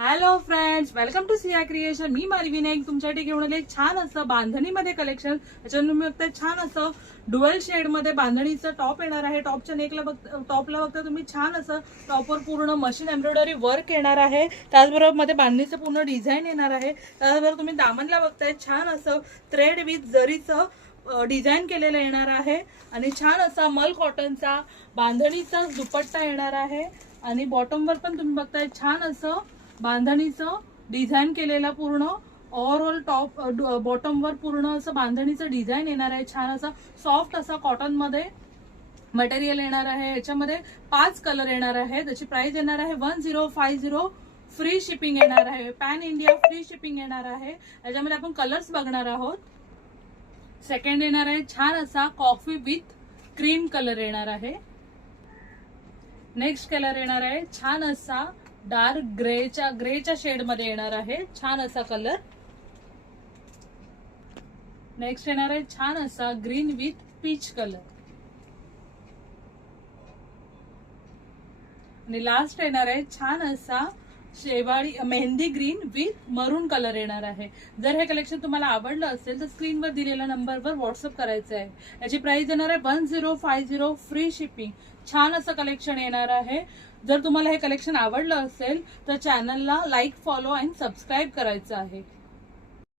Hello friends, welcome to Siya creation. मी मारवी नाईक तुमच्यासाठी घेऊन आले छान असं बांधणीमध्ये कलेक्शन. त्याच्यानंतर तुम्ही बघताय छान असं डुअल शेड मध्ये बांधणीचं टॉप येणार आहे. टॉपच्या नेकला टॉपला बघता तुम्ही छान असं टॉपवर पूर्ण मशीन एम्ब्रॉयडरी वर्क येणार आहे. त्याचबरोबर मध्ये बांधणीचं पूर्ण डिझाईन येणार आहे. त्याचबरोबर तुम्ही दामनला बघताय छान असं थ्रेड विथ जरीचं डिझाईन केलेलं येणार आहे आणि छान असा मल कॉटनचा बांधणीचा दुपट्टा येणार आहे. आणि बॉटमवर पण तुम्ही बघताय छान असं बांधणीचं डिझाईन केलेला पूर्ण ओव्हरऑल टॉप बॉटमवर पूर्ण असं बांधणीचं डिझाईन येणार आहे. छान असा सॉफ्ट असा कॉटन मध्ये मटेरियल येणार आहे. याच्यामध्ये 5 कलर येणार आहे. त्याची प्राइस येणार आहे 1050. फ्री शिपिंग येणार आहे. पॅन इंडिया फ्री शिपिंग येणार आहे. याच्यामध्ये आपण कलर्स बघणार आहोत. सेकंड येणार आहे छान असा कॉफी विथ क्रीम कलर येणार आहे. नेक्स्ट कलर येणार आहे छान असा डार्क ग्रेच्या शेड मध्ये येणार आहे. छान असा कलर. नेक्स्ट येणार आहे छान असा ग्रीन विथ पीच कलर. आणि लास्ट येणार आहे छान असा शेवाळी मेहंदी ग्रीन विथ मरून कलर येणार आहे. जर हे कलेक्शन तुम्हाला आवडलं असेल तर स्क्रीनवर दिलेल्या नंबरवर व्हॉट्सअप करायचं आहे. याची प्राइस येणार आहे 1050. Free shipping. छान असं कलेक्शन येणार आहे. जर तुम्हाला हे कलेक्शन आवडलं असेल तर चॅनलला लाईक, फॉलो आणि सबस्क्राईब करायचं आहे.